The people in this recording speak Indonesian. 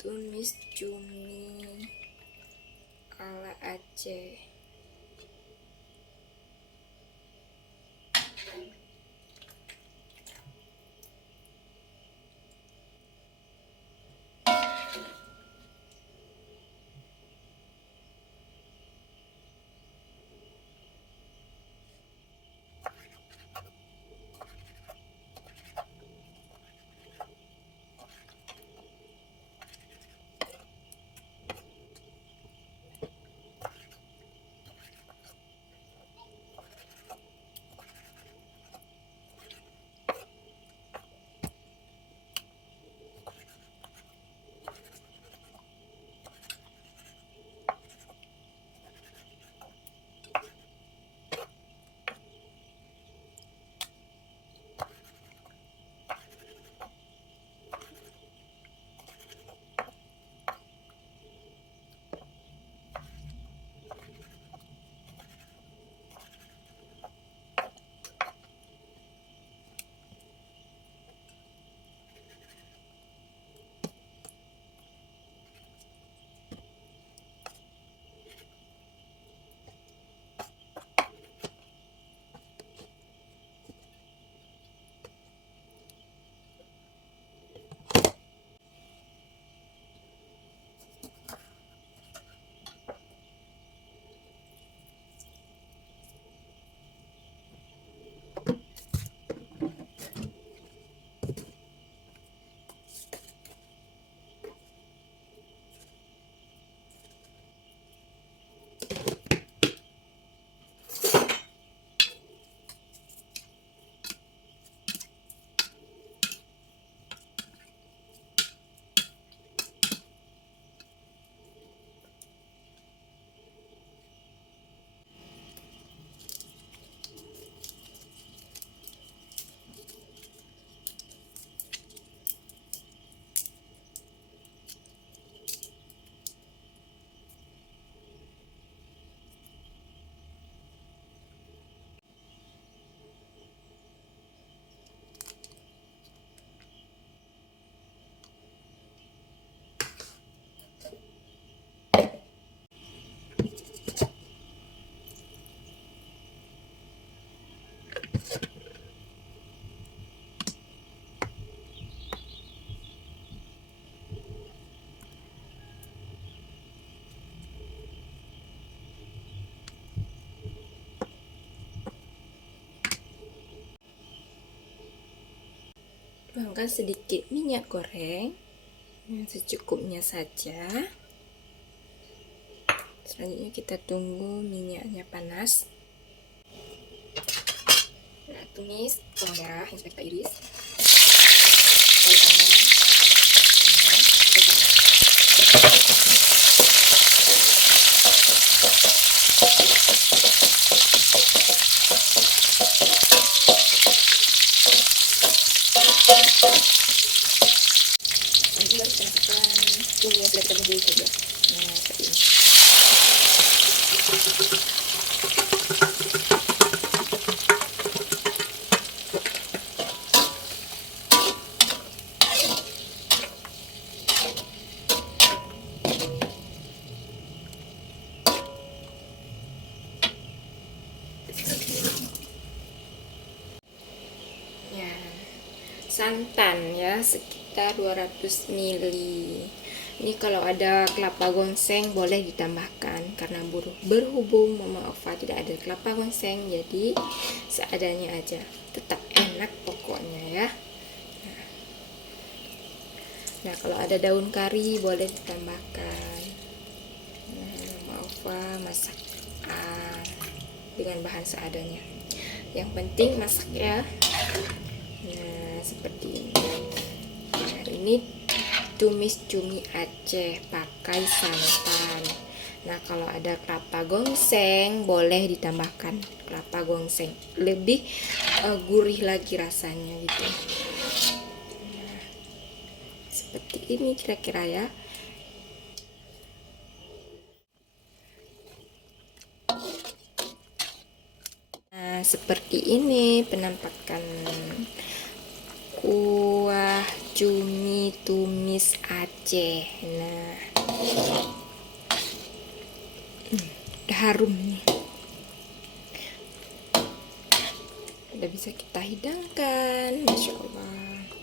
tumis cumi ala Aceh. Tuangkan sedikit minyak goreng, secukupnya saja. Selanjutnya kita tunggu minyaknya panas. Nah, tumis bawang merah yang sudah kita iris. Nanti baru kita masukkan bumbu yang sudah kita bumbui saja. Nah, seperti ini. Ya, santan ya sekitar 200 ml. Ini kalau ada kelapa gongseng boleh ditambahkan, karena berhubung Mama Ova tidak ada kelapa gongseng, jadi seadanya aja. Tetap enak pokoknya ya. Nah, kalau ada daun kari boleh ditambahkan. Nah, Mama Ova masak dengan bahan seadanya. Yang penting masak ya. Nah, seperti ini. Nah, ini tumis cumi Aceh pakai santan. Nah, kalau ada kelapa gongseng boleh ditambahkan kelapa gongseng, lebih gurih lagi rasanya gitu. Nah, seperti ini kira-kira ya. Nah, seperti ini penampakan kuah cumi tumis Aceh. Nah, udah harum nih. Udah bisa kita hidangkan, Masya Allah.